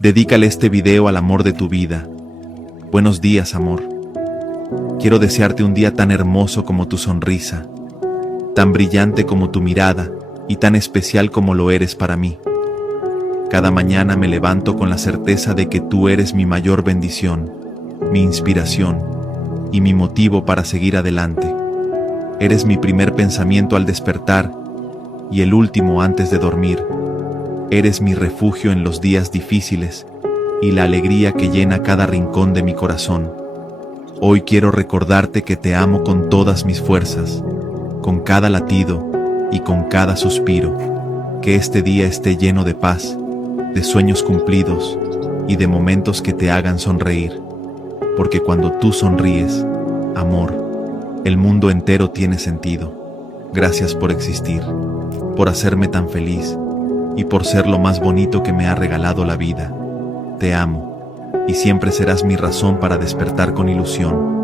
Dedícale este video al amor de tu vida. Buenos días, amor. Quiero desearte un día tan hermoso como tu sonrisa, tan brillante como tu mirada y tan especial como lo eres para mí. Cada mañana me levanto con la certeza de que tú eres mi mayor bendición, mi inspiración y mi motivo para seguir adelante. Eres mi primer pensamiento al despertar y el último antes de dormir. Eres mi refugio en los días difíciles y la alegría que llena cada rincón de mi corazón. Hoy quiero recordarte que te amo con todas mis fuerzas, con cada latido y con cada suspiro. Que este día esté lleno de paz, de sueños cumplidos y de momentos que te hagan sonreír. Porque cuando tú sonríes, amor, el mundo entero tiene sentido. Gracias por existir, por hacerme tan feliz y por ser lo más bonito que me ha regalado la vida. Te amo, y siempre serás mi razón para despertar con ilusión.